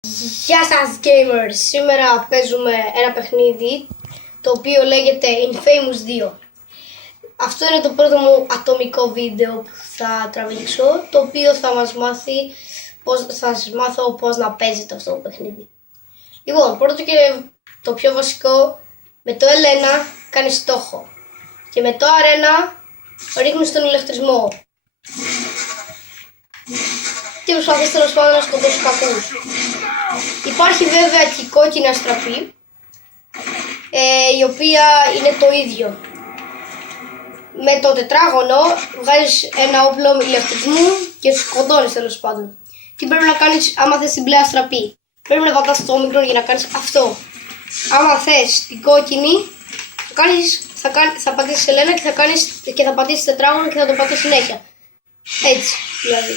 Γεια σας gamers! Σήμερα παίζουμε ένα παιχνίδι το οποίο λέγεται Infamous 2. Αυτό είναι το πρώτο μου ατομικό βίντεο που θα τραβήξω, το οποίο θα σας μάθω πώς να παίζετε αυτό το παιχνίδι. Λοιπόν, πρώτο και το πιο βασικό, με το L1 κάνεις στόχο και με το R1 ρίχνεις τον ηλεκτρισμό και προσπαθείς τέλος πάντων να σκοτώσεις κακούς. Υπάρχει βέβαια και η κόκκινη αστραπή, η οποία είναι το ίδιο. Με το τετράγωνο βγάζεις ένα όπλο ηλεκτρισμού και σκοτώνεις τέλος πάντων. Τι πρέπει να κάνεις άμα θες την μπλε αστραπή? Πρέπει να πατάς το όμικρον για να κάνεις αυτό. Άμα θες την κόκκινη, θα πατήσεις Ελένα και θα πατήσεις τετράγωνο και θα το πατήσεις συνέχεια. Έτσι δηλαδή.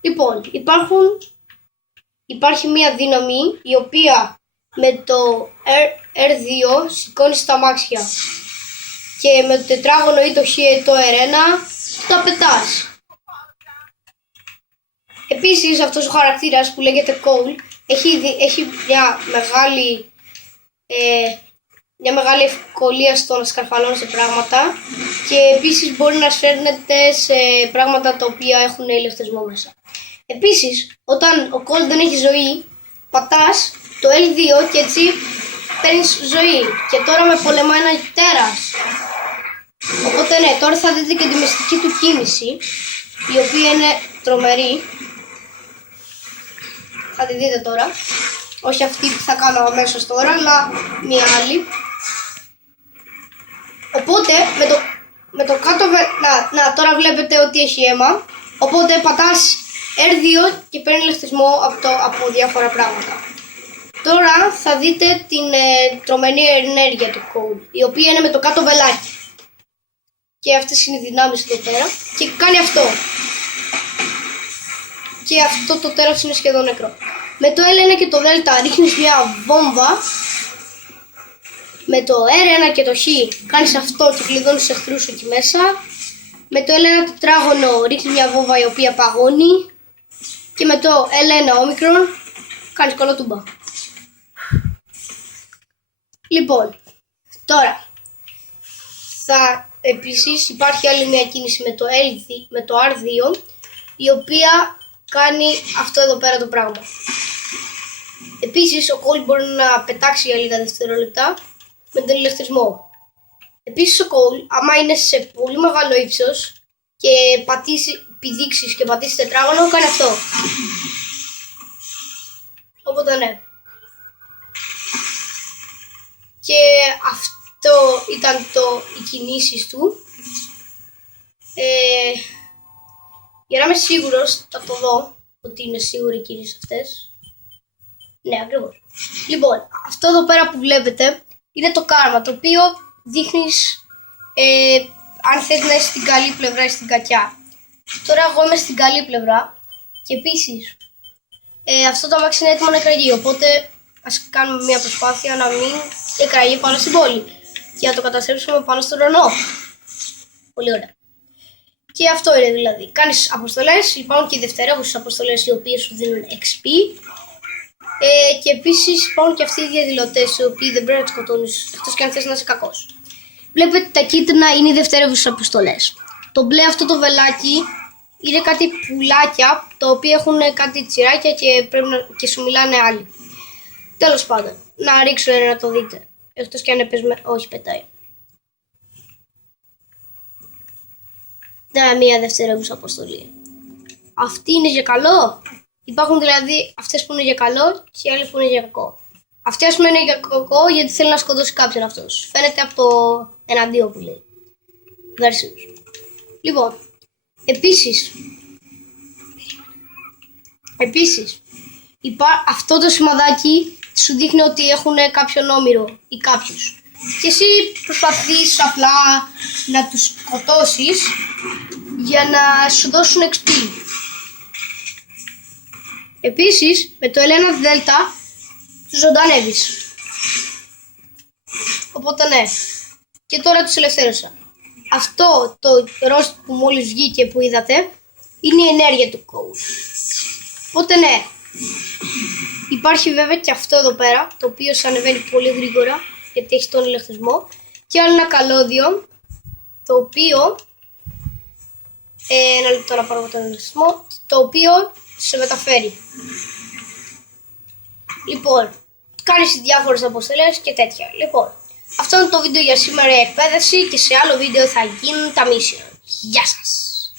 Λοιπόν, υπάρχει μία δύναμη η οποία με το R2 σηκώνεις τα αμάξια και με το τετράγωνο ή το Χ ή το R1 τα πετάς. Επίσης αυτός ο χαρακτήρας που λέγεται Cole έχει μια μεγάλη ευκολία στο να σκαρφαλώνει σε πράγματα και επίσης μπορεί να σφέρνεται σε πράγματα τα οποία έχουν ηλεκτρισμό μέσα. Επίσης, όταν ο Cole δεν έχει ζωή, πατάς το L2 και έτσι παίρνεις ζωή. Και τώρα με πολεμάει ένα τέρας. Οπότε ναι, τώρα θα δείτε και τη μυστική του κίνηση, η οποία είναι τρομερή. Θα τη δείτε τώρα. Όχι αυτή που θα κάνω αμέσως τώρα, αλλά μια άλλη. Οπότε με το κάτω, τώρα βλέπετε ότι έχει αίμα. Οπότε πατάς R2 και παίρνει ηλεκτρισμό από διάφορα πράγματα. Τώρα θα δείτε την τρομερή ενέργεια του Cole, η οποία είναι με το κάτω βελάκι. Και αυτές είναι οι δυνάμεις εδώ πέρα. Και κάνει αυτό. Και αυτό το τέρας είναι σχεδόν νεκρό. Με το L1 και το Δ ρίχνεις μια βόμβα. Με το R1 και το Χ κάνεις αυτό και κλειδώνεις εχθρούς εκεί μέσα. Με το L1 τετράγωνο ρίχνεις μια βόμβα η οποία παγώνει. Και με το L1 όμικρον κάνεις κολοτούμπα. Λοιπόν, τώρα επίσης υπάρχει άλλη μια κίνηση με το R2, η οποία κάνει αυτό εδώ πέρα το πράγμα. Επίσης ο Cole μπορεί να πετάξει για λίγα δευτερόλεπτα με τον ηλεκτρισμό. Επίσης ο Cole, άμα είναι σε πολύ μεγάλο ύψος και πηδήξεις και πατήσεις τετράγωνο, κάνει αυτό. Οπότε ναι. Και αυτό ήταν οι κινήσεις του. Για να είμαι σίγουρος, θα το δω ότι είναι σίγουροι οι κινήσεις αυτές. Ναι, ακριβώς. Λοιπόν, αυτό εδώ πέρα που βλέπετε είναι το κάρμα, το οποίο δείχνεις αν θες να είσαι στην καλή πλευρά ή στην κακιά. Τώρα εγώ είμαι στην καλή πλευρά και επίσης αυτό το αμάξι είναι έτοιμο να εκραγεί, οπότε ας κάνουμε μια προσπάθεια να μην εκραγεί πάνω στην πόλη και να το καταστρέψουμε πάνω στον ουρανό. Πολύ ωραία. Και αυτό είναι δηλαδή. Κάνεις αποστολές, υπάρχουν και δευτερεύουσες αποστολές οι οποίες σου δίνουν XP και επίσης υπάρχουν και αυτοί οι διαδηλωτές οι οποίοι δεν πρέπει να τους σκοτώνεις εκτός και αν θες να είσαι κακός. Βλέπετε τα κίτρινα είναι οι δευτερεύουσες αποστολές. Το μπλε αυτό το βελάκι είναι κάτι πουλάκια τα οποία έχουν κάτι τσιράκια και σου μιλάνε άλλοι. Τέλος πάντων, να ρίξω ένα να το δείτε. Εκτός και αν έπαιζε, όχι πετάει. Μία δευτερεύουσα αποστολή. Αυτή είναι για καλό. Υπάρχουν δηλαδή αυτές που είναι για καλό και άλλες που είναι για κακό. Αυτή ας πούμε είναι για κακό γιατί θέλει να σκοτώσει κάποιον αυτός. Φαίνεται από το εναντίον που λέει. Versus. Λοιπόν, επίσης αυτό το σημαδάκι σου δείχνει ότι έχουν κάποιον όμηρο ή κάποιους. Και εσύ προσπαθείς απλά να τους σκοτώσεις για να σου δώσουν XP. Επίσης με το L1 Δέλτα τους ζωντανεύεις. Οπότε ναι. Και τώρα τους ελευθέρωσα. Αυτό το ροζ που μόλις βγήκε που είδατε είναι η ενέργεια του Cole. Οπότε ναι, Υπάρχει βέβαια και αυτό εδώ πέρα, το οποίο σου ανεβαίνει πολύ γρήγορα, γιατί έχει τον ηλεκτρισμό. Και άλλο ένα καλώδιο, το οποίο, ένα λεπτό να πάρω τον ηλεκτρισμό, το οποίο σε μεταφέρει. Λοιπόν, κάνεις διάφορες αποστολές και τέτοια. Λοιπόν, αυτό είναι το βίντεο για σήμερα, η εκπαίδευση, και σε άλλο βίντεο θα γίνουν τα mission. Γεια σας!